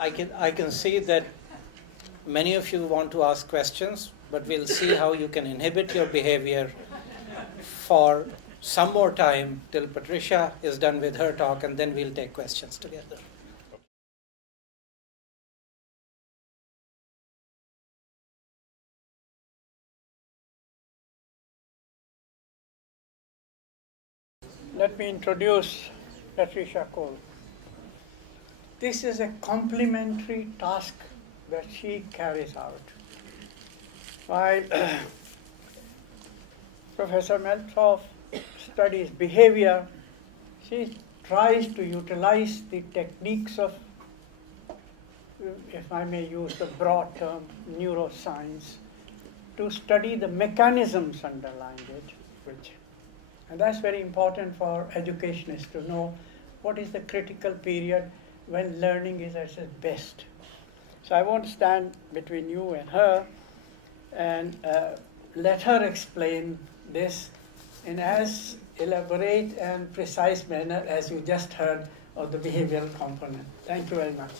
I can see that many of you want to ask questions, but we'll see how you can inhibit your behavior for some more time till Patricia is done with her talk, and then we'll take questions together. Let me introduce Patricia Kuhl. This is a complementary task that she carries out. While Professor Prof studies behavior, she tries to utilize the techniques of, if I may use the broad term, neuroscience, to study the mechanisms underlying it. And that's very important for educationists to know what is the critical period when learning is at its best. So I won't stand between you and her and let her explain this in as elaborate and precise manner as you just heard of the behavioral component. Thank you very much.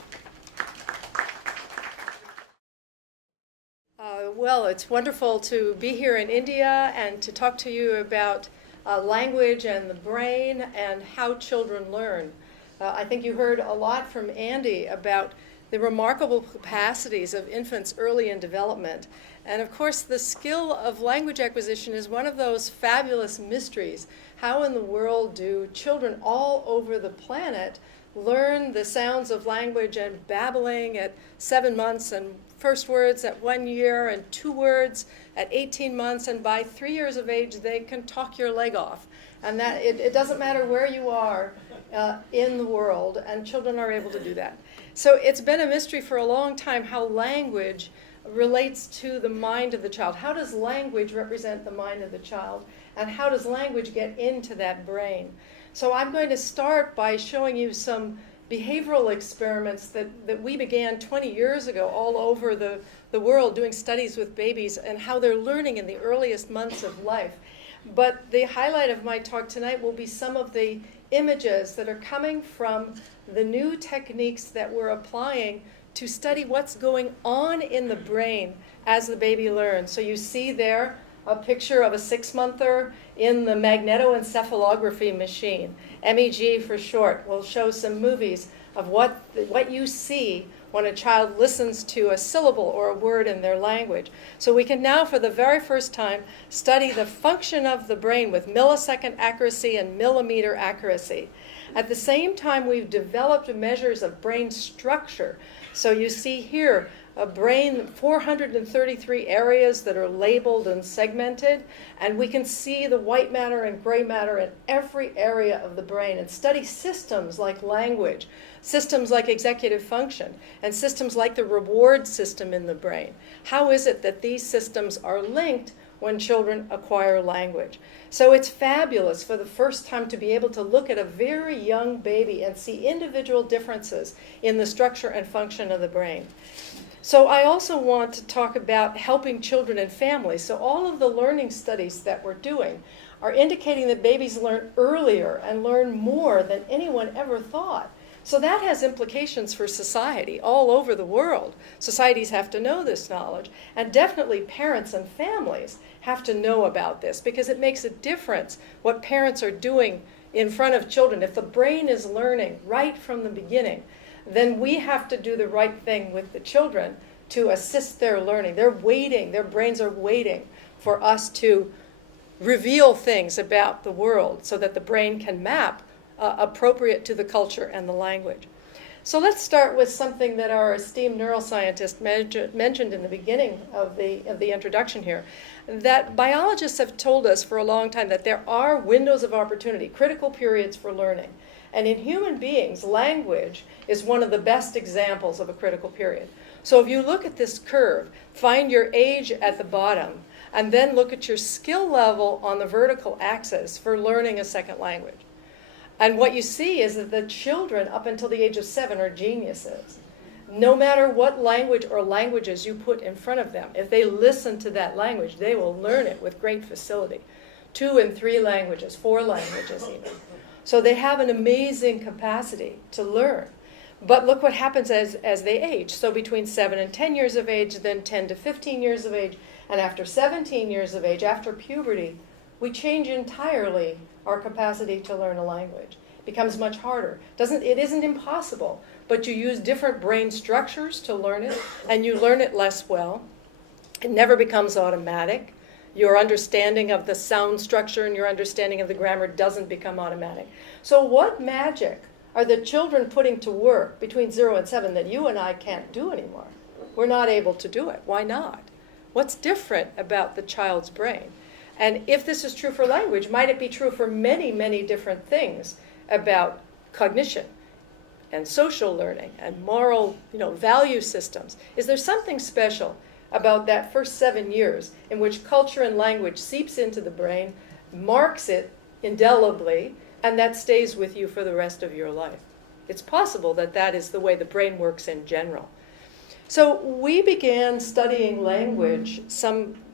Well, it's wonderful to be here in India and to talk to you about language and the brain and how children learn. I think you heard a lot from Andy about the remarkable capacities of infants early in development. And of course, the skill of language acquisition is one of those fabulous mysteries. How in the world do children all over the planet learn the sounds of language and babbling at 7 months, and first words at 1 year, and 2 words at 18 months, and by 3 years of age they can talk your leg off. And that it doesn't matter where you are in the world, and children are able to do that. So it's been a mystery for a long time how language relates to the mind of the child. How does language represent the mind of the child, and how does language get into that brain? So I'm going to start by showing you some behavioral experiments that we began 20 years ago all over the world, doing studies with babies and how they're learning in the earliest months of life. But the highlight of my talk tonight will be some of the images that are coming from the new techniques that we're applying to study what's going on in the brain as the baby learns. So you see there a picture of a 6-monther in the magnetoencephalography machine. MEG for short. We'll show some movies of what you see when a child listens to a syllable or a word in their language. So we can now, for the very first time, study the function of the brain with millisecond accuracy and millimeter accuracy. At the same time, we've developed measures of brain structure. So you see here a brain, 433 areas that are labeled and segmented, and we can see the white matter and gray matter in every area of the brain, and study systems like language, systems like executive function, and systems like the reward system in the brain. How is it that these systems are linked when children acquire language? So it's fabulous for the first time to be able to look at a very young baby and see individual differences in the structure and function of the brain. So I also want to talk about helping children and families. So all of the learning studies that we're doing are indicating that babies learn earlier and learn more than anyone ever thought. So that has implications for society all over the world. Societies have to know this knowledge, and definitely parents and families have to know about this, because it makes a difference what parents are doing in front of children. If the brain is learning right from the beginning, then we have to do the right thing with the children to assist their learning. They're waiting, their brains are waiting for us to reveal things about the world so that the brain can map appropriate to the culture and the language. So let's start with something that our esteemed neuroscientist mentioned in the beginning of the introduction here, that biologists have told us for a long time that there are windows of opportunity, critical periods for learning. And in human beings, language is one of the best examples of a critical period. So if you look at this curve, find your age at the bottom, and then look at your skill level on the vertical axis for learning a second language. And what you see is that the children up until the age of 7 are geniuses. No matter what language or languages you put in front of them, if they listen to that language, they will learn it with great facility. 2 and 3 languages, 4 languages even. So they have an amazing capacity to learn. But look what happens as they age. So between 7 and 10 years of age, then 10 to 15 years of age, and after 17 years of age, after puberty, we change entirely our capacity to learn a language. It becomes much harder. It isn't impossible, but you use different brain structures to learn it, and you learn it less well. It never becomes automatic. Your understanding of the sound structure and your understanding of the grammar doesn't become automatic. So what magic are the children putting to work between 0 and 7 that you and I can't do anymore? We're not able to do it. Why not? What's different about the child's brain? And if this is true for language, might it be true for many, many different things about cognition and social learning and moral, value systems? Is there something special about that first 7 years in which culture and language seeps into the brain, marks it indelibly, and that stays with you for the rest of your life? It's possible that that is the way the brain works in general. So we began studying language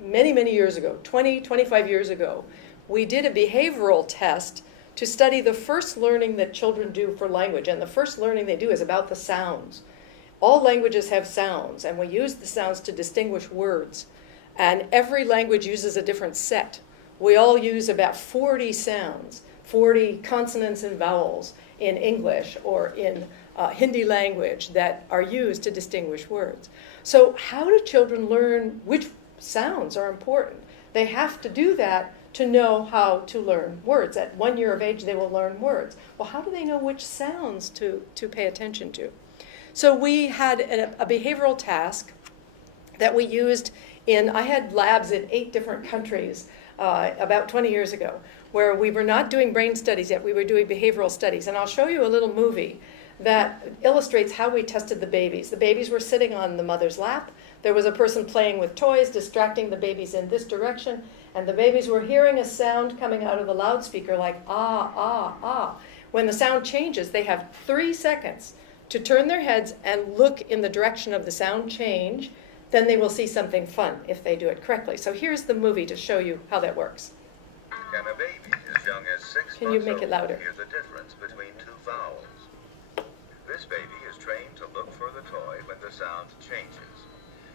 many, many years ago, 20, 25 years ago. We did a behavioral test to study the first learning that children do for language, and the first learning they do is about the sounds. All languages have sounds, and we use the sounds to distinguish words. And every language uses a different set. We all use about 40 sounds, 40 consonants and vowels in English or in Hindi language that are used to distinguish words. So how do children learn which sounds are important? They have to do that to know how to learn words. At 1 year of age, they will learn words. Well, how do they know which sounds to pay attention to? So we had a behavioral task that we used I had labs in 8 different countries about 20 years ago, where we were not doing brain studies yet, we were doing behavioral studies. And I'll show you a little movie that illustrates how we tested the babies. The babies were sitting on the mother's lap. There was a person playing with toys, distracting the babies in this direction, and the babies were hearing a sound coming out of the loudspeaker like, ah, ah, ah. When the sound changes, they have 3 seconds to turn their heads and look in the direction of the sound change. Then they will see something fun if they do it correctly. So here's the movie to show you how that works. Can a baby as young as 6 Can you months make it old louder? hear the difference between 2 vowels? This baby is trained to look for the toy when the sound changes.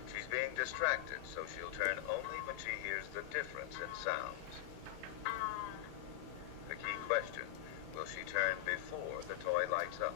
She's being distracted, so she'll turn only when she hears the difference in sounds. The key question, will she turn before the toy lights up?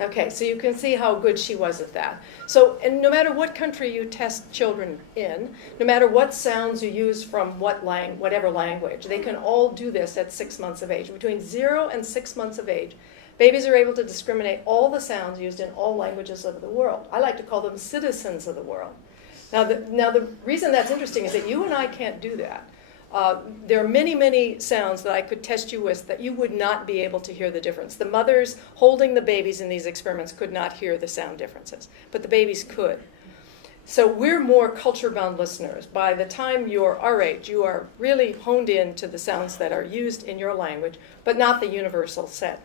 Okay, so you can see how good she was at that. So, and no matter what country you test children in, no matter what sounds you use from whatever language, they can all do this at 6 months of age. Between 0 and 6 months of age, babies are able to discriminate all the sounds used in all languages of the world. I like to call them citizens of the world. Now the reason that's interesting is that you and I can't do that. There are many, many sounds that I could test you with that you would not be able to hear the difference. The mothers holding the babies in these experiments could not hear the sound differences, but the babies could. So we're more culture-bound listeners. By the time you're our age, you are really honed in to the sounds that are used in your language, but not the universal set.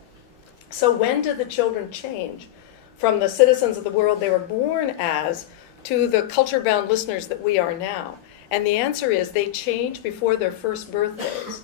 So when did the children change from the citizens of the world they were born as to the culture-bound listeners that we are now? And the answer is they change before their first birthdays.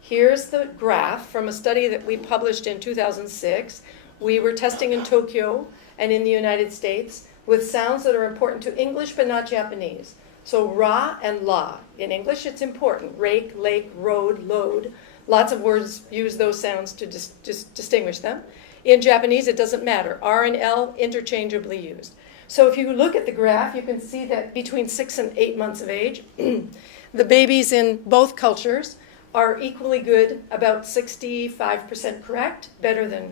Here's the graph from a study that we published in 2006. We were testing in Tokyo and in the United States with sounds that are important to English but not Japanese. So ra and la. In English it's important. Rake, lake, road, load. Lots of words use those sounds to distinguish them. In Japanese it doesn't matter. R and L interchangeably used. So if you look at the graph, you can see that between 6 and 8 months of age, the babies in both cultures are equally good, about 65% correct,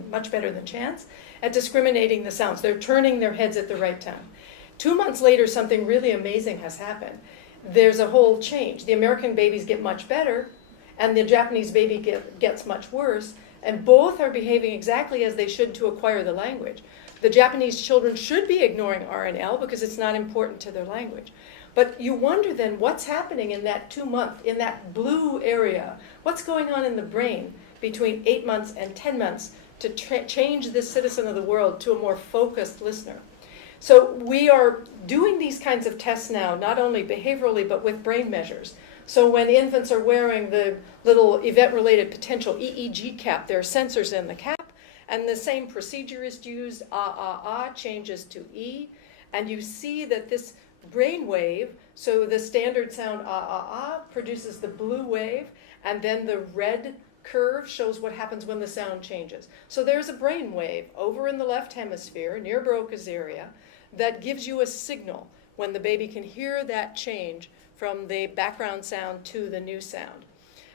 much better than chance, at discriminating the sounds. They're turning their heads at the right time. 2 months later, something really amazing has happened. There's a whole change. The American babies get much better, and the Japanese baby gets much worse, and both are behaving exactly as they should to acquire the language. The Japanese children should be ignoring R and L because it's not important to their language. But you wonder then what's happening in that 2 month, in that blue area? What's going on in the brain between 8 months and 10 months to change this citizen of the world to a more focused listener? So we are doing these kinds of tests now, not only behaviorally, but with brain measures. So when infants are wearing the little event-related potential EEG cap, there are sensors in the cap, and the same procedure is used. Changes to E, and you see that this brain wave, so the standard sound produces the blue wave, and then the red curve shows what happens when the sound changes. So there's a brain wave over in the left hemisphere near Broca's area that gives you a signal when the baby can hear that change from the background sound to the new sound.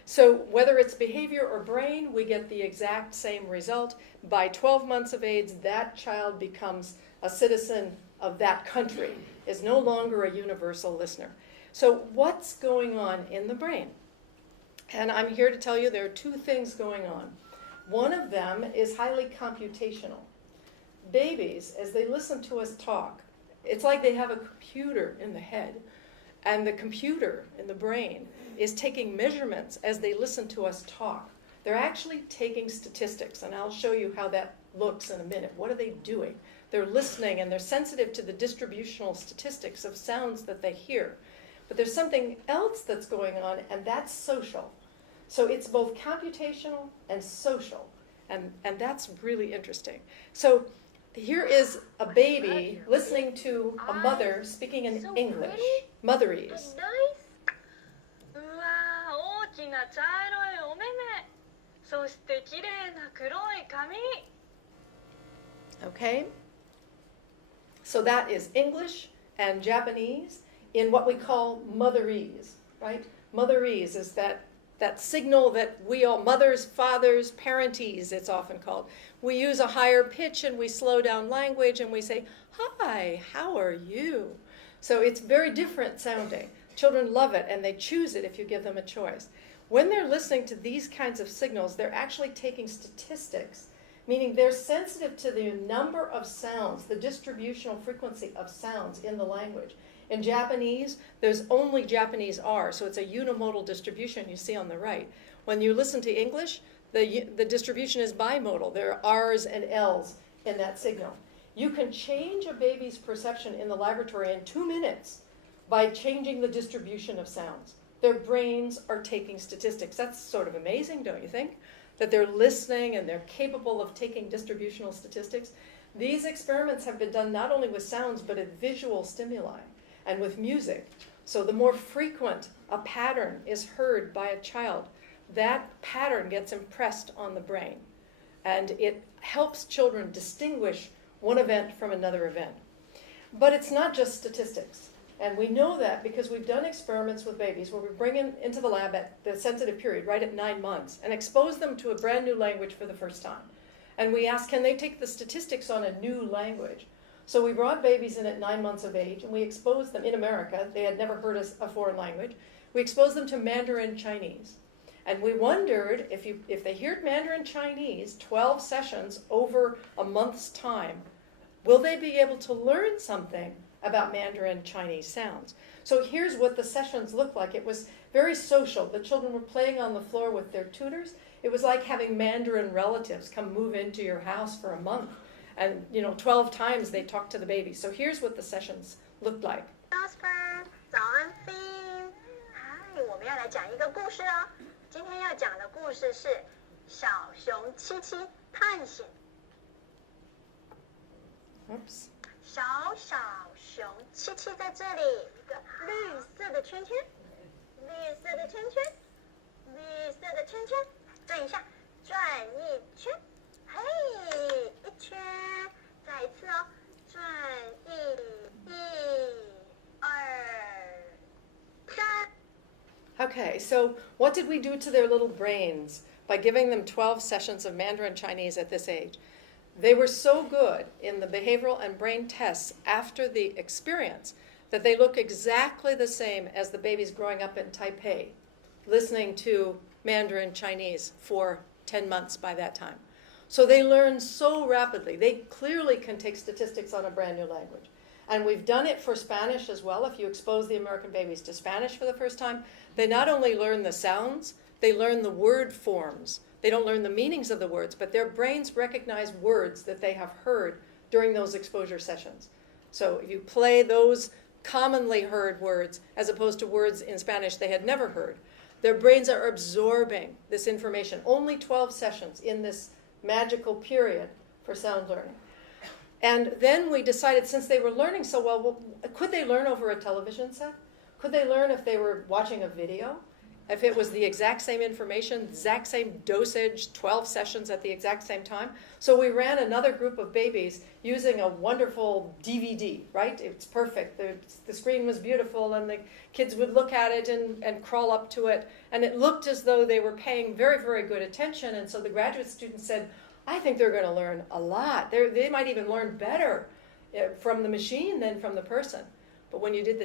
So whether it's behavior or brain, we get the exact same result. By 12 months of age, that child becomes a citizen of that country, is no longer a universal listener. So what's going on in the brain? And I'm here to tell you there are two things going on. One of them is highly computational. Babies, as they listen to us talk, it's like they have a computer in the head, and the computer in the brain is taking measurements as they listen to us talk. They're actually taking statistics, and I'll show you how that looks in a minute. What are they doing? They're listening, and they're sensitive to the distributional statistics of sounds that they hear. But there's something else that's going on, and that's social. So it's both computational and social, and that's really interesting. So here is a baby listening to a mother speaking in English, motherese. うわー、大きな茶色いお目目、そして綺麗な黒い髪。 Okay? So that is English and Japanese in what we call motherese, right? Motherese is that signal that we all, mothers, fathers, parentese, it's often called. We use a higher pitch and we slow down language and we say, hi, how are you? So it's very different sounding. Children love it and they choose it if you give them a choice. When they're listening to these kinds of signals, they're actually taking statistics, meaning they're sensitive to the number of sounds, the distributional frequency of sounds in the language. In Japanese, there's only Japanese R, so it's a unimodal distribution you see on the right. When you listen to English, the distribution is bimodal. There are R's and L's in that signal. You can change a baby's perception in the laboratory in 2 minutes by changing the distribution of sounds. Their brains are taking statistics. That's sort of amazing, don't you think? That they're listening and they're capable of taking distributional statistics. These experiments have been done not only with sounds, but at visual stimuli and with music. So the more frequent a pattern is heard by a child, that pattern gets impressed on the brain. And it helps children distinguish one event from another event. But it's not just statistics. And we know that because we've done experiments with babies where we bring them into the lab at the sensitive period, right at 9 months, and expose them to a brand new language for the first time. And we ask, can they take the statistics on a new language? So we brought babies in at 9 months of age, and we exposed them in America. They had never heard a foreign language. We exposed them to Mandarin Chinese. And we wondered if they heard Mandarin Chinese 12 sessions over a month's time, will they be able to learn something about Mandarin Chinese sounds? So here's what the sessions looked like. It was very social. The children were playing on the floor with their tutors. It was like having Mandarin relatives come move into your house for a month. And 12 times they talked to the baby. So here's what the sessions looked like. Jasper, 早安 Finn。嗨，我们要来讲一个故事哦。今天要讲的故事是小熊七七探险。 Oops. 小熊七七在这里，一个绿色的圈圈，绿色的圈圈，绿色的圈圈，转一下，转一圈，嘿，一圈，再一次哦，转二三。 Okay, so what did we do to their little brains by giving them 12 sessions of Mandarin Chinese at this age? They were so good in the behavioral and brain tests after the experience that they look exactly the same as the babies growing up in Taipei, listening to Mandarin Chinese for 10 months by that time. So they learn so rapidly. They clearly can take statistics on a brand new language. And we've done it for Spanish as well. If you expose the American babies to Spanish for the first time, they not only learn the sounds, they learn the word forms. They don't learn the meanings of the words, but their brains recognize words that they have heard during those exposure sessions. So if you play those commonly heard words as opposed to words in Spanish they had never heard, their brains are absorbing this information. Only 12 sessions in this magical period for sound learning. And then we decided, since they were learning so well, could they learn over a television set? Could they learn if they were watching a video? If it was the exact same information, exact same dosage, 12 sessions at the exact same time? So we ran another group of babies using a wonderful DVD, right? It's perfect. The screen was beautiful, and the kids would look at it and crawl up to it. And it looked as though they were paying very, very good attention. And so the graduate students said, I think they're going to learn a lot. They might even learn better from the machine than from the person. But when we did the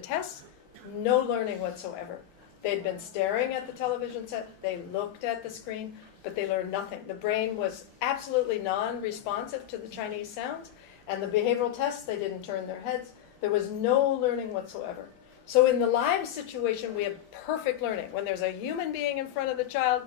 tests, no learning whatsoever. They'd been staring at the television set, they looked at the screen, but they learned nothing. The brain was absolutely non-responsive to the Chinese sounds, and the behavioral tests, they didn't turn their heads. There was no learning whatsoever. So in the live situation, we have perfect learning. When there's a human being in front of the child,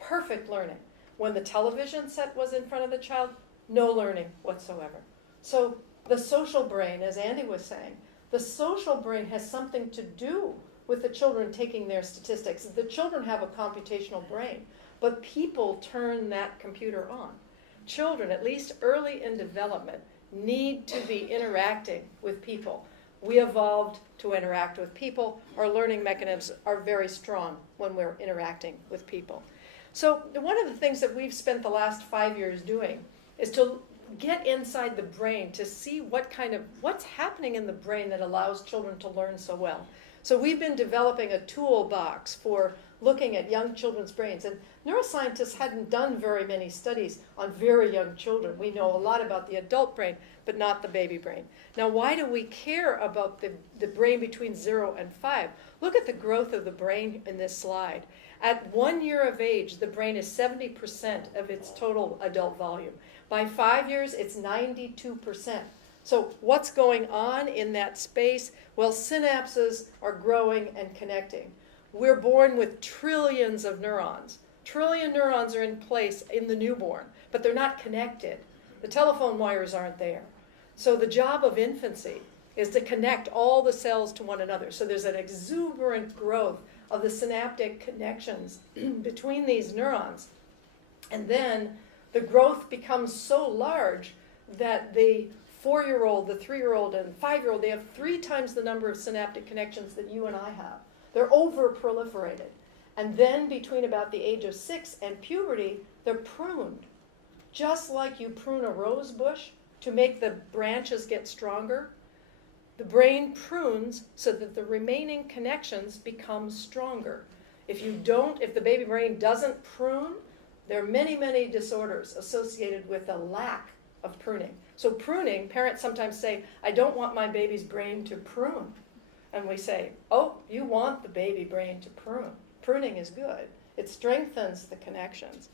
perfect learning. When the television set was in front of the child, no learning whatsoever. So the social brain, as Andy was saying, the social brain has something to do with the children taking their statistics. The children have a computational brain, but people turn that computer on. Children, at least early in development, need to be interacting with people. We evolved to interact with people. Our learning mechanisms are very strong when we're interacting with people. So one of the things that we've spent the last 5 years doing is to get inside the brain to see what's happening in the brain that allows children to learn so well. So we've been developing a toolbox for looking at young children's brains. And neuroscientists hadn't done very many studies on very young children. We know a lot about the adult brain, but not the baby brain. Now, why do we care about the brain between 0 and 5? Look at the growth of the brain in this slide. At 1 year of age, the brain is 70% of its total adult volume. By 5 years, it's 92%. So what's going on in that space? Well, synapses are growing and connecting. We're born with trillions of neurons. Trillion neurons are in place in the newborn, but they're not connected. The telephone wires aren't there. So the job of infancy is to connect all the cells to one another. So there's an exuberant growth of the synaptic connections between these neurons. And then the growth becomes so large that the 4-year-old, the 3-year-old, and 5-year-old, they have 3 times the number of synaptic connections that you and I have. They're over-proliferated. And then between about the age of 6 and puberty, they're pruned. Just like you prune a rose bush to make the branches get stronger, the brain prunes so that the remaining connections become stronger. If the baby brain doesn't prune, there are many, many disorders associated with a lack of pruning. So pruning, parents sometimes say, I don't want my baby's brain to prune. And we say, oh, you want the baby brain to prune. Pruning is good. It strengthens the connections.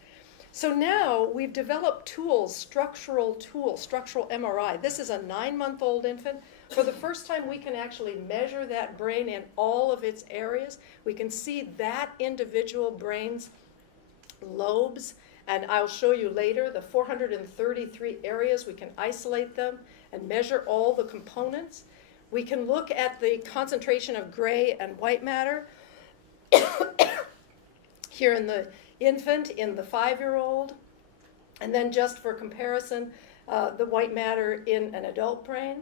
So now we've developed tools, structural MRI. This is a 9-month-old infant. For the first time, we can actually measure that brain in all of its areas. We can see that individual brain's lobes. And I'll show you later the 433 areas. We can isolate them and measure all the components. We can look at the concentration of gray and white matter here in the infant, in the 5-year-old, and then just for comparison, the white matter in an adult brain.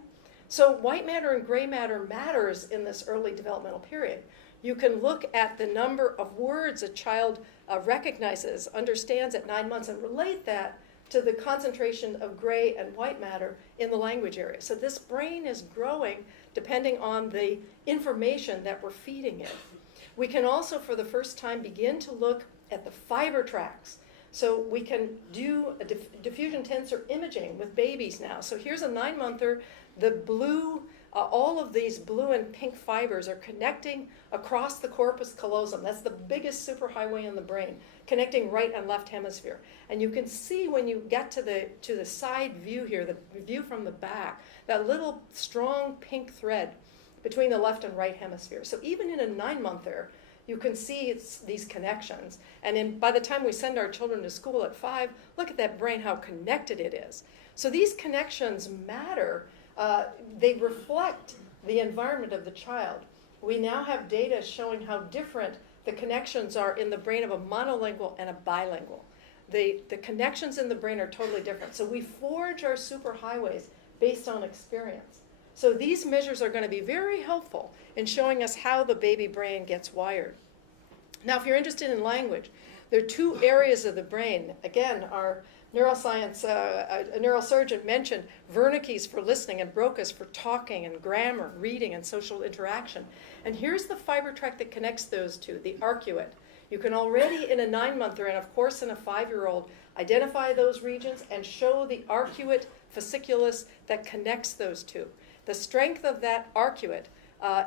So white matter and gray matter matters in this early developmental period. You can look at the number of words a child recognizes, understands at 9 months, and relate that to the concentration of gray and white matter in the language area. So this brain is growing depending on the information that we're feeding it. We can also, for the first time, begin to look at the fiber tracts. So we can do a diffusion tensor imaging with babies now. So here's a 9-monther. The blue, all of these blue and pink fibers are connecting across the corpus callosum. That's the biggest superhighway in the brain, connecting right and left hemisphere. And you can see when you get to the side view here, the view from the back, that little strong pink thread between the left and right hemisphere. So even in a 9-monther, you can see these connections. And by the time we send our children to school at 5, look at that brain, how connected it is. So these connections matter They reflect the environment of the child. We now have data showing how different the connections are in the brain of a monolingual and a bilingual. The connections in the brain are totally different. So we forge our superhighways based on experience. So these measures are going to be very helpful in showing us how the baby brain gets wired. Now, if you're interested in language, there are two areas of the brain. Again, our neuroscience, a neurosurgeon mentioned Wernicke's for listening and Broca's for talking and grammar, reading, and social interaction. And here's the fiber tract that connects those two, the arcuate. You can already, in a 9-monther and of course in a 5-year-old, identify those regions and show the arcuate fasciculus that connects those two. The strength of that arcuate,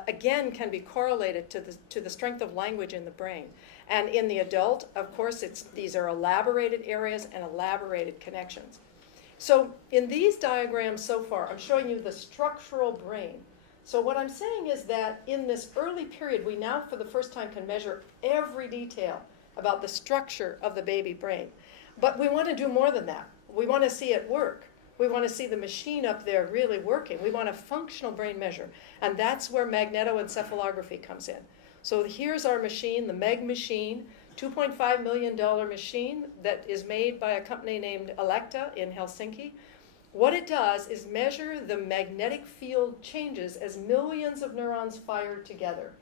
again, can be correlated to the strength of language in the brain. And in the adult, of course, these are elaborated areas and elaborated connections. So in these diagrams so far, I'm showing you the structural brain. So what I'm saying is that in this early period, we now for the first time can measure every detail about the structure of the baby brain. But we want to do more than that. We want to see it work. We want to see the machine up there really working. We want a functional brain measure. And that's where magnetoencephalography comes in. So here's our machine, the MEG machine, $2.5 million machine that is made by a company named Elekta in Helsinki. What it does is measure the magnetic field changes as millions of neurons fire together.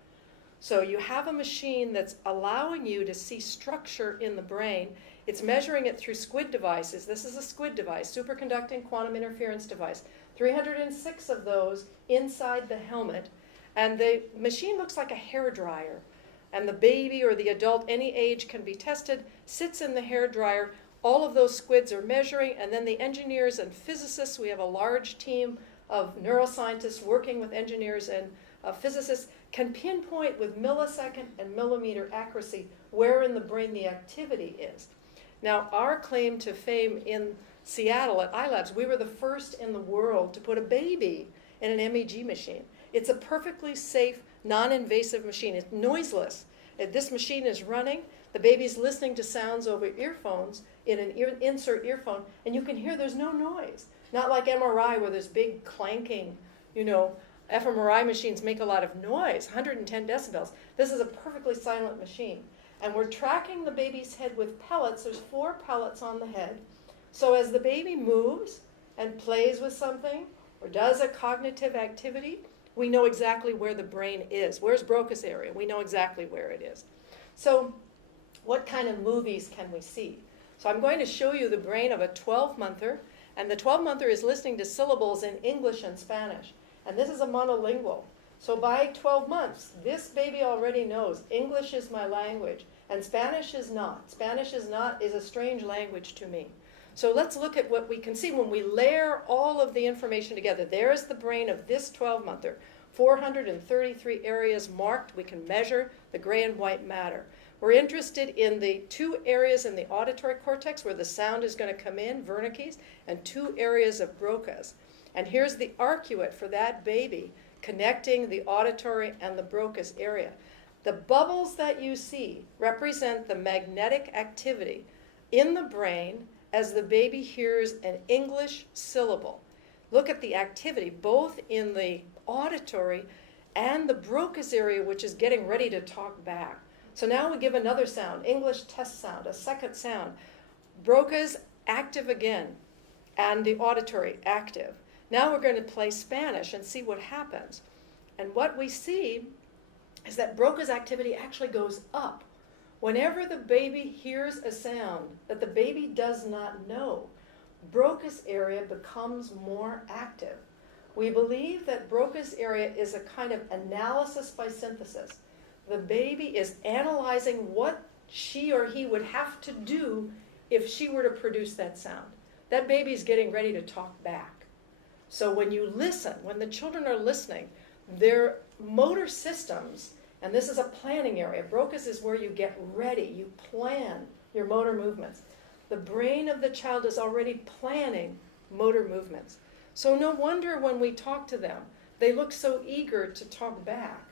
So you have a machine that's allowing you to see structure in the brain. It's measuring it through SQUID devices. This is a SQUID device, superconducting quantum interference device. 306 of those inside the helmet. And the machine looks like a hairdryer. And the baby or the adult, any age, can be tested, sits in the hairdryer. All of those squids are measuring, and then the engineers and physicists, we have a large team of neuroscientists working with engineers and physicists, can pinpoint with millisecond and millimeter accuracy where in the brain the activity is. Now, our claim to fame in Seattle at iLabs, we were the first in the world to put a baby in an MEG machine. It's a perfectly safe, non-invasive machine. It's noiseless. This machine is running. The baby's listening to sounds over earphones in an insert earphone, and you can hear there's no noise. Not like MRI where there's big clanking, fMRI machines make a lot of noise, 110 decibels. This is a perfectly silent machine. And we're tracking the baby's head with pellets. There's 4 pellets on the head. So as the baby moves and plays with something or does a cognitive activity, we know exactly where the brain is. Where's Broca's area? We know exactly where it is. So what kind of movies can we see? So I'm going to show you the brain of a 12-monther, and the 12-monther is listening to syllables in English and Spanish. And this is a monolingual. So by 12 months, this baby already knows English is my language, and Spanish is not. Spanish is a strange language to me. So let's look at what we can see when we layer all of the information together. There's the brain of this 12-monther. 433 areas marked. We can measure the gray and white matter. We're interested in the 2 areas in the auditory cortex where the sound is going to come in, Wernicke's, and 2 areas of Broca's. And here's the arcuate for that baby connecting the auditory and the Broca's area. The bubbles that you see represent the magnetic activity in the brain as the baby hears an English syllable. Look at the activity both in the auditory and the Broca's area, which is getting ready to talk back. So now we give another sound, English test sound, a second sound. Broca's active again, and the auditory active. Now we're going to play Spanish and see what happens. And what we see is that Broca's activity actually goes up. Whenever the baby hears a sound that the baby does not know, Broca's area becomes more active. We believe that Broca's area is a kind of analysis by synthesis. The baby is analyzing what she or he would have to do if she were to produce that sound. That baby is getting ready to talk back. So when you listen, when the children are listening, their motor systems, and this is a planning area. Broca's is where you get ready, you plan your motor movements. The brain of the child is already planning motor movements. So no wonder when we talk to them, they look so eager to talk back.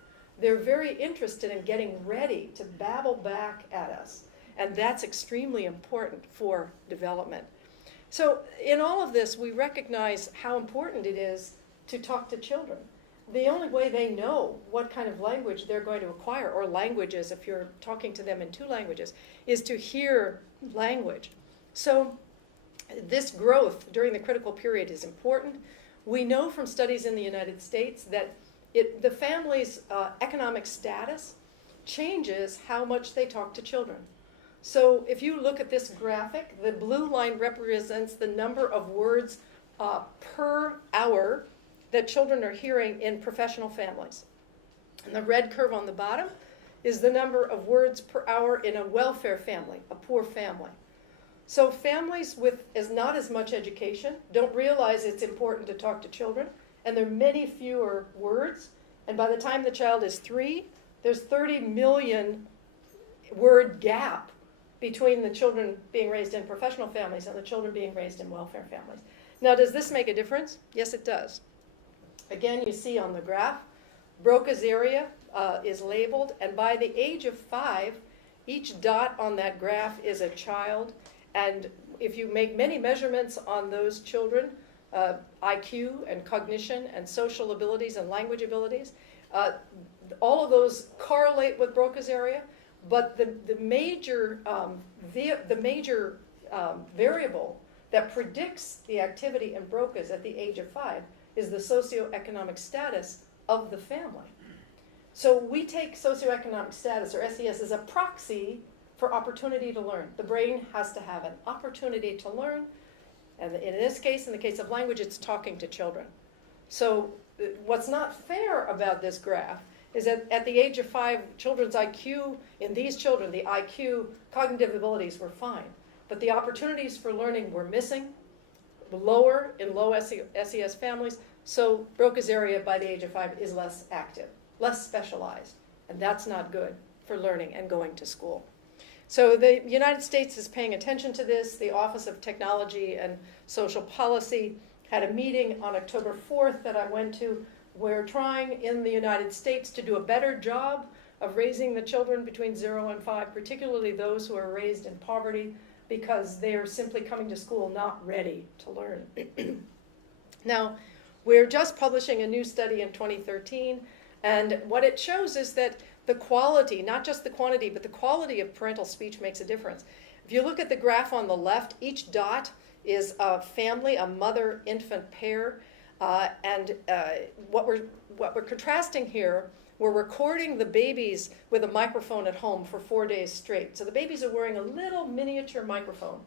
They're very interested in getting ready to babble back at us. And that's extremely important for development. So in all of this, we recognize how important it is to talk to children. The only way they know what kind of language they're going to acquire, or languages if you're talking to them in 2 languages, is to hear language. So this growth during the critical period is important. We know from studies in the United States that the family's economic status changes how much they talk to children. So if you look at this graphic, the blue line represents the number of words per hour that children are hearing in professional families. And the red curve on the bottom is the number of words per hour in a welfare family, a poor family. So families with not as much education don't realize it's important to talk to children, and there are many fewer words. And by the time the child is 3, there's 30 million word gap between the children being raised in professional families and the children being raised in welfare families. Now, does this make a difference? Yes, it does. Again, you see on the graph, Broca's area is labeled, and by the age of 5, each dot on that graph is a child. And if you make many measurements on those children, IQ and cognition and social abilities and language abilities, all of those correlate with Broca's area, but the major variable that predicts the activity in Broca's at the age of 5 is the socioeconomic status of the family. So we take socioeconomic status, or SES, as a proxy for opportunity to learn. The brain has to have an opportunity to learn, and in this case, in the case of language, it's talking to children. So what's not fair about this graph is that at the age of 5, children's IQ, in these children, the IQ, cognitive abilities were fine, but the opportunities for learning were missing, lower in low SES families, so Broca's area by the age of 5 is less active, less specialized, and that's not good for learning and going to school. So the United States is paying attention to this. The Office of Technology and Social Policy had a meeting on October 4th that I went to. We're trying in the United States to do a better job of raising the children between 0 and 5, particularly those who are raised in poverty, because they are simply coming to school not ready to learn. Now, we're just publishing a new study in 2013, and what it shows is that the quality, not just the quantity, but the quality of parental speech makes a difference. If you look at the graph on the left, each dot is a family, a mother-infant pair, and what we're contrasting here, we're recording the babies with a microphone at home for 4 days straight. So the babies are wearing a little miniature microphone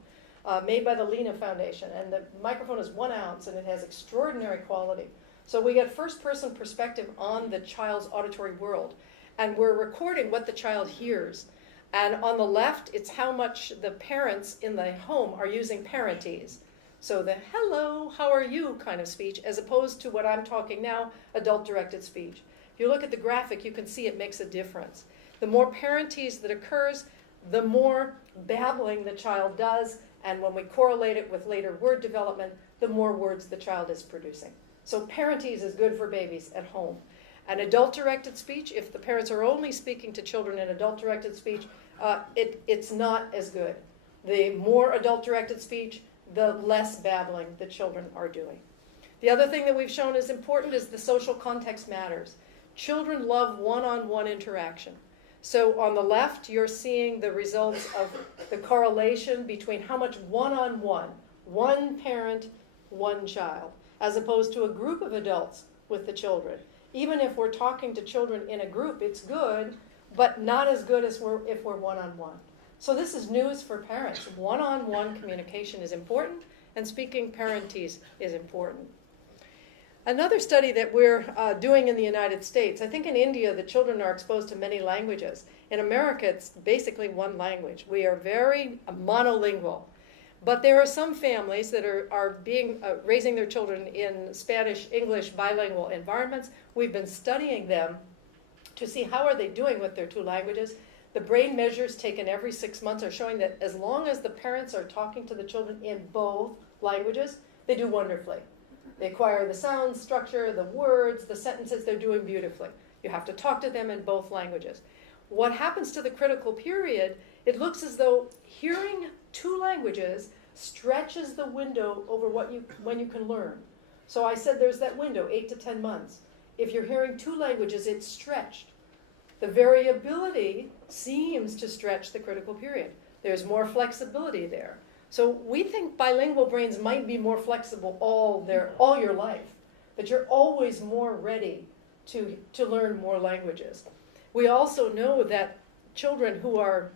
made by the Lena Foundation, and the microphone is 1 ounce, and it has extraordinary quality. So we get first-person perspective on the child's auditory world, and we're recording what the child hears. And on the left, it's how much the parents in the home are using parentese. So the hello, how are you kind of speech, as opposed to what I'm talking now, adult-directed speech. If you look at the graphic, you can see it makes a difference. The more parentese that occurs, the more babbling the child does, and when we correlate it with later word development, the more words the child is producing. So parentese is good for babies at home. And adult-directed speech, if the parents are only speaking to children in adult-directed speech, it's not as good. The more adult-directed speech, the less babbling the children are doing. The other thing that we've shown is important is the social context matters. Children love one-on-one interaction. So on the left, you're seeing the results of the correlation between how much one-on-one, one parent, one child, as opposed to a group of adults with the children. Even if we're talking to children in a group, it's good, but not as good as if we're one-on-one. So this is news for parents. One-on-one communication is important, and speaking parentese is important. Another study that we're doing in the United States, I think in India the children are exposed to many languages. In America it's basically one language. We are very monolingual. But there are some families that are raising their children in Spanish, English, bilingual environments. We've been studying them to see how are they doing with their 2 languages. The brain measures taken every 6 months are showing that as long as the parents are talking to the children in both languages, they do wonderfully. They acquire the sound structure, the words, the sentences, they're doing beautifully. You have to talk to them in both languages. What happens to the critical period, it looks as though hearing 2 languages stretches the window over when you can learn. So I said there's that window, 8 to 10 months. If you're hearing 2 languages, it's stretched. The variability seems to stretch the critical period. There's more flexibility there. So we think bilingual brains might be more flexible all your life, that you're always more ready to learn more languages. We also know that children who are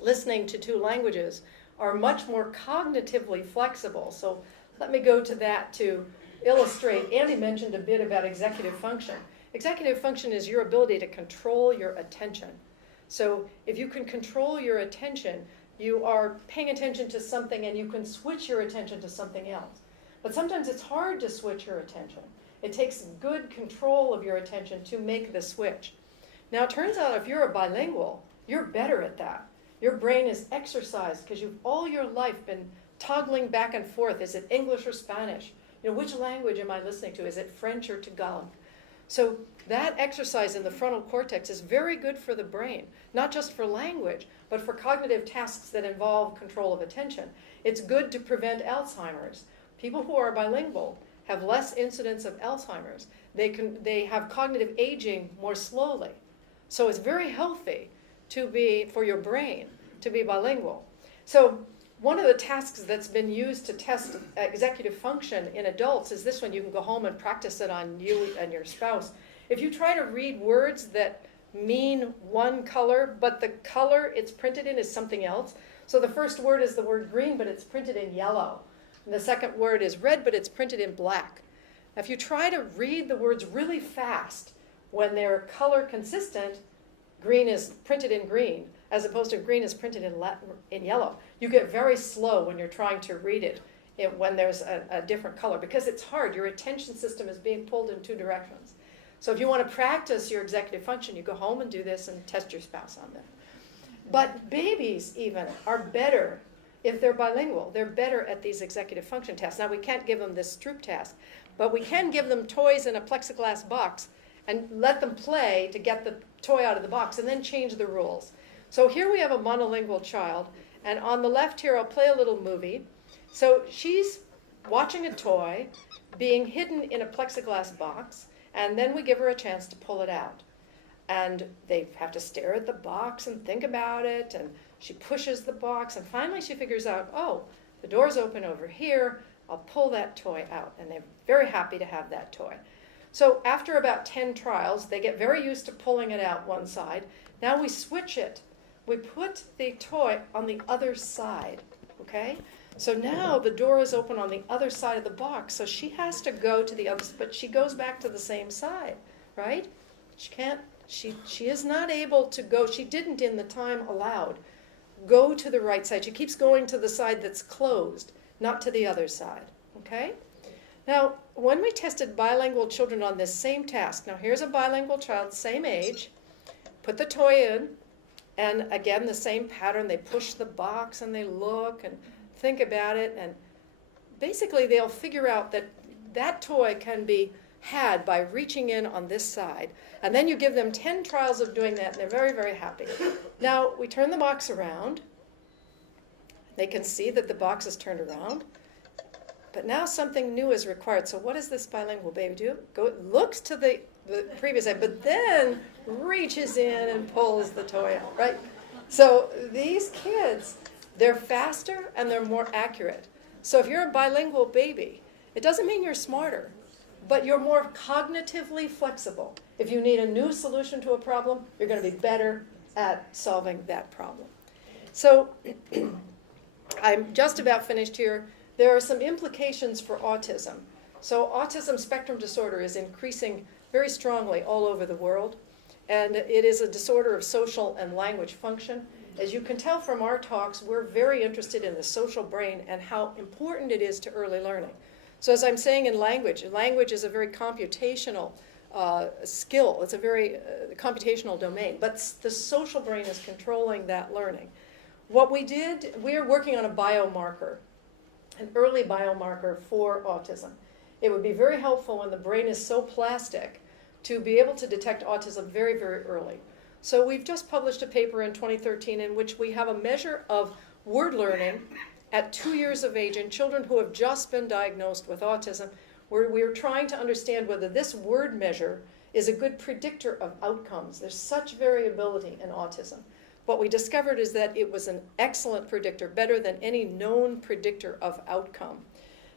listening to 2 languages are much more cognitively flexible. So let me go to that to illustrate. Andy mentioned a bit about executive function. Executive function is your ability to control your attention. So if you can control your attention, you are paying attention to something and you can switch your attention to something else. But sometimes it's hard to switch your attention. It takes good control of your attention to make the switch. Now it turns out if you're a bilingual, you're better at that. Your brain is exercised because you've all your life been toggling back and forth. Is it English or Spanish? Which language am I listening to? Is it French or Tagalog? So that exercise in the frontal cortex is very good for the brain, not just for language, but for cognitive tasks that involve control of attention. It's good to prevent Alzheimer's. People who are bilingual have less incidence of Alzheimer's. They have cognitive aging more slowly. So it's very healthy for your brain to be bilingual. So one of the tasks that's been used to test executive function in adults is this one. You can go home and practice it on you and your spouse. If you try to read words that mean one color, but the color it's printed in is something else. So the first word is the word green, but it's printed in yellow. And the second word is red, but it's printed in black. If you try to read the words really fast when they're color consistent, green is printed in green, as opposed to green is printed in yellow. You get very slow when you're trying to read it when there's a different color, because it's hard. Your attention system is being pulled in 2 directions. So if you want to practice your executive function, you go home and do this and test your spouse on that. But babies even are better if they're bilingual. They're better at these executive function tests. Now we can't give them this Stroop task, but we can give them toys in a plexiglass box and let them play to get the toy out of the box and then change the rules. So here we have a monolingual child, and on the left here I'll play a little movie. So she's watching a toy being hidden in a plexiglass box, and then we give her a chance to pull it out. And they have to stare at the box and think about it, and she pushes the box, and finally she figures out, oh, the door's open over here, I'll pull that toy out. And they're very happy to have that toy. So after about 10 trials, they get very used to pulling it out one side. Now we switch it. We put the toy on the other side, okay? So now the door is open on the other side of the box, so she has to go to the other, but she goes back to the same side, right? She is not able to go, she didn't in the time allowed, go to the right side. She keeps going to the side that's closed, not to the other side, okay? Now, when we tested bilingual children on this same task, now here's a bilingual child, same age, put the toy in, and again, the same pattern. They push the box and they look and think about it, and basically they'll figure out that that toy can be had by reaching in on this side. And then you give them 10 trials of doing that, and they're very, very happy. Now, we turn the box around. They can see that the box is turned around. But now something new is required. So what does this bilingual baby do? Looks to the previous side, but then reaches in and pulls the toy out, right? So these kids, they're faster and they're more accurate. So if you're a bilingual baby, it doesn't mean you're smarter, but you're more cognitively flexible. If you need a new solution to a problem, you're going to be better at solving that problem. So I'm just about finished here. There are some implications for autism. So autism spectrum disorder is increasing very strongly all over the world, and it is a disorder of social and language function. As you can tell from our talks, we're very interested in the social brain and how important it is to early learning. So as I'm saying in language is a very computational skill. It's a very computational domain, but the social brain is controlling that learning. What we did, we are working on a biomarker, an early biomarker for autism. It would be very helpful when the brain is so plastic to be able to detect autism very, very early. So we've just published a paper in 2013 in which we have a measure of word learning at 2 years of age in children who have just been diagnosed with autism. we're trying to understand whether this word measure is a good predictor of outcomes. There's such variability in autism. What we discovered is that it was an excellent predictor, better than any known predictor of outcome.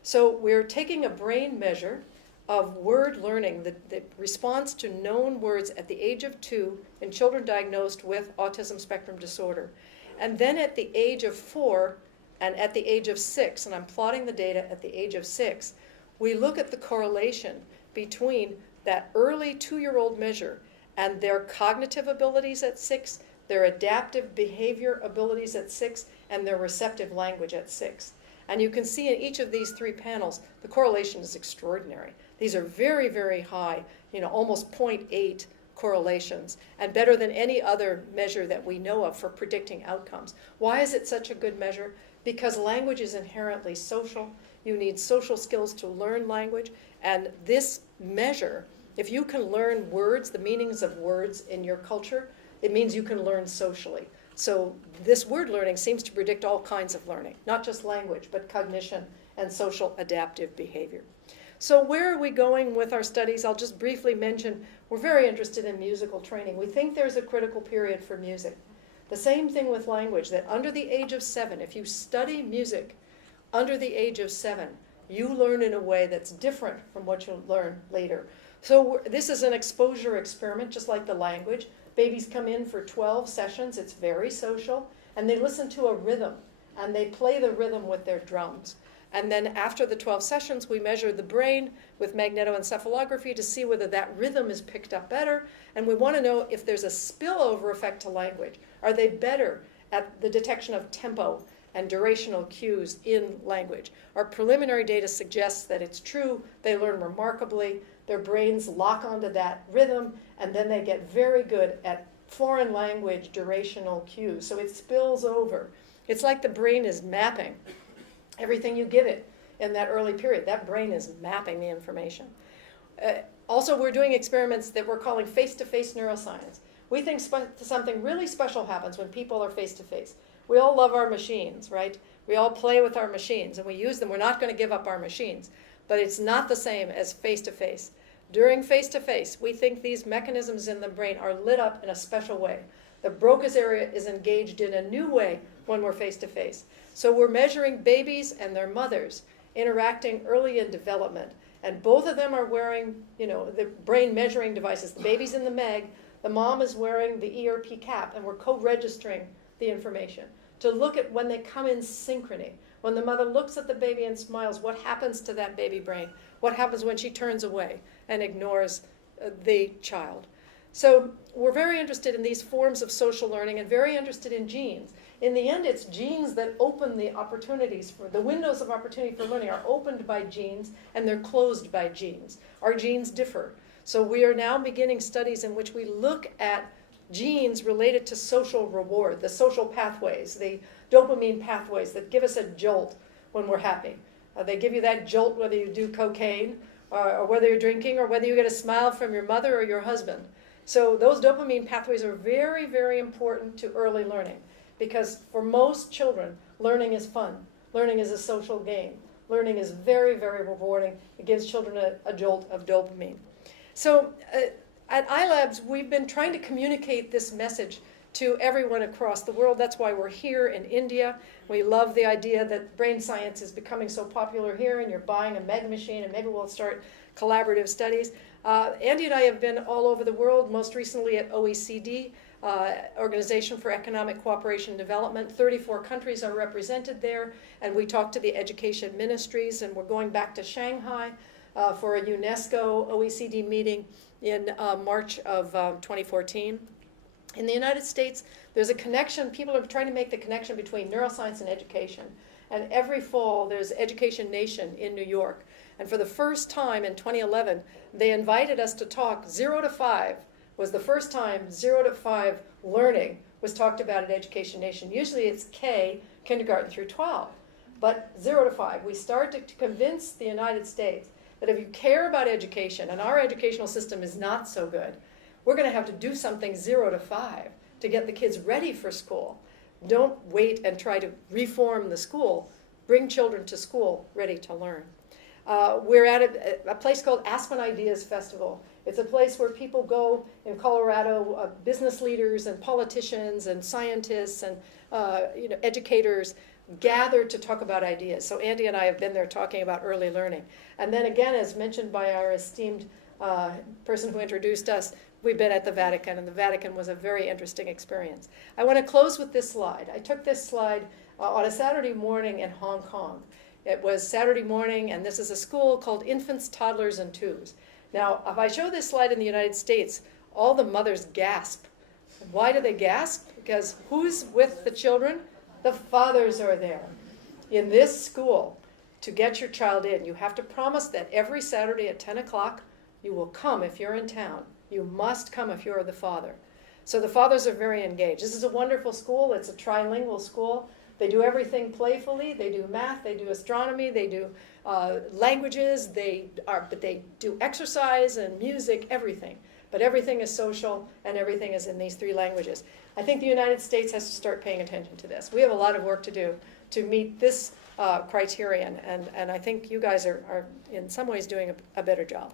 So we're taking a brain measure of word learning, the response to known words at the age of 2 in children diagnosed with autism spectrum disorder. And then at the age of 4 and at the age of 6, and I'm plotting the data at the age of 6, we look at the correlation between that early 2-year-old measure and their cognitive abilities at 6, their adaptive behavior abilities at 6, and their receptive language at 6. And you can see in each of these 3 panels, the correlation is extraordinary. These are very, very high, almost 0.8 correlations, and better than any other measure that we know of for predicting outcomes. Why is it such a good measure? Because language is inherently social. You need social skills to learn language, and this measure, if you can learn words, the meanings of words in your culture, it means you can learn socially. So this word learning seems to predict all kinds of learning, not just language, but cognition and social adaptive behavior. So where are we going with our studies? I'll just briefly mention we're very interested in musical training. We think there's a critical period for music. The same thing with language, that under the age of 7, if you study music under the age of 7, you learn in a way that's different from what you'll learn later. So this is an exposure experiment, just like the language. Babies come in for 12 sessions. It's very social. And they listen to a rhythm. And they play the rhythm with their drums. And then after the 12 sessions, we measure the brain with magnetoencephalography to see whether that rhythm is picked up better. And we want to know if there's a spillover effect to language. Are they better at the detection of tempo and durational cues in language? Our preliminary data suggests that it's true. They learn remarkably. Their brains lock onto that rhythm, and then they get very good at foreign language durational cues. So it spills over. It's like the brain is mapping everything you give it in that early period. That brain is mapping the information. Also, we're doing experiments that we're calling face-to-face neuroscience. We think something really special happens when people are face-to-face. We all love our machines, right? We all play with our machines, and we use them. We're not going to give up our machines. But it's not the same as face-to-face. During face-to-face, we think these mechanisms in the brain are lit up in a special way. The Broca's area is engaged in a new way when we're face-to-face. So we're measuring babies and their mothers interacting early in development. And both of them are wearing, the brain measuring devices. The baby's in the MEG, the mom is wearing the ERP cap, and we're co-registering the information to look at when they come in synchrony. When the mother looks at the baby and smiles, what happens to that baby brain? What happens when she turns away and ignores the child? So we're very interested in these forms of social learning and very interested in genes. In the end, it's genes that open the opportunities for the windows of opportunity for learning are opened by genes and they're closed by genes. Our genes differ. So we are now beginning studies in which we look at genes related to social reward, the social pathways, the dopamine pathways that give us a jolt when we're happy. They give you that jolt whether you do cocaine or whether you're drinking or whether you get a smile from your mother or your husband. So those dopamine pathways are very, very important to early learning because for most children, learning is fun. Learning is a social game. Learning is very, very rewarding. It gives children a jolt of dopamine. So at iLabs, we've been trying to communicate this message to everyone across the world. That's why we're here in India. We love the idea that brain science is becoming so popular here, and you're buying a MEG machine, and maybe we'll start collaborative studies. Andy and I have been all over the world, most recently at OECD, Organization for Economic Cooperation and Development. 34 countries are represented there, and we talk to the education ministries, and we're going back to Shanghai for a UNESCO OECD meeting in March of 2014. In the United States, there's a connection. People are trying to make the connection between neuroscience and education. And every fall, there's Education Nation in New York. And for the first time in 2011, they invited us to talk 0 to 5 was the first time 0 to 5 learning was talked about at Education Nation. Usually it's K, kindergarten through 12. But 0 to 5, we started to convince the United States that if you care about education, and our educational system is not so good, we're going to have to do something 0 to 5 to get the kids ready for school. Don't wait and try to reform the school. Bring children to school ready to learn. We're at a place called Aspen Ideas Festival. It's a place where people go in Colorado, business leaders and politicians and scientists and educators gather to talk about ideas. So Andy and I have been there talking about early learning. And then again, as mentioned by our esteemed person who introduced us, we've been at the Vatican, and the Vatican was a very interesting experience. I want to close with this slide. I took this slide on a Saturday morning in Hong Kong. It was Saturday morning, and this is a school called Infants, Toddlers, and Twos. Now, if I show this slide in the United States, all the mothers gasp. Why do they gasp? Because who's with the children? The fathers are there. In this school, to get your child in, you have to promise that every Saturday at 10 o'clock, you will come if you're in town. You must come if you're the father. So the fathers are very engaged. This is a wonderful school. It's a trilingual school. They do everything playfully. They do math, they do astronomy, they do languages, but they do exercise and music, everything. But everything is social and everything is in these 3 languages. I think the United States has to start paying attention to this. We have a lot of work to do to meet this criterion, and I think you guys are in some ways doing a better job.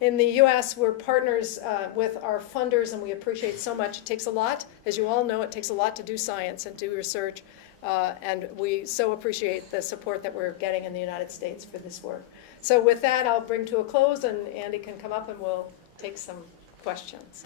In the U.S., we're partners with our funders, and we appreciate so much. It takes a lot. As you all know, it takes a lot to do science and do research, and we so appreciate the support that we're getting in the United States for this work. So with that, I'll bring to a close, and Andy can come up and we'll take some questions.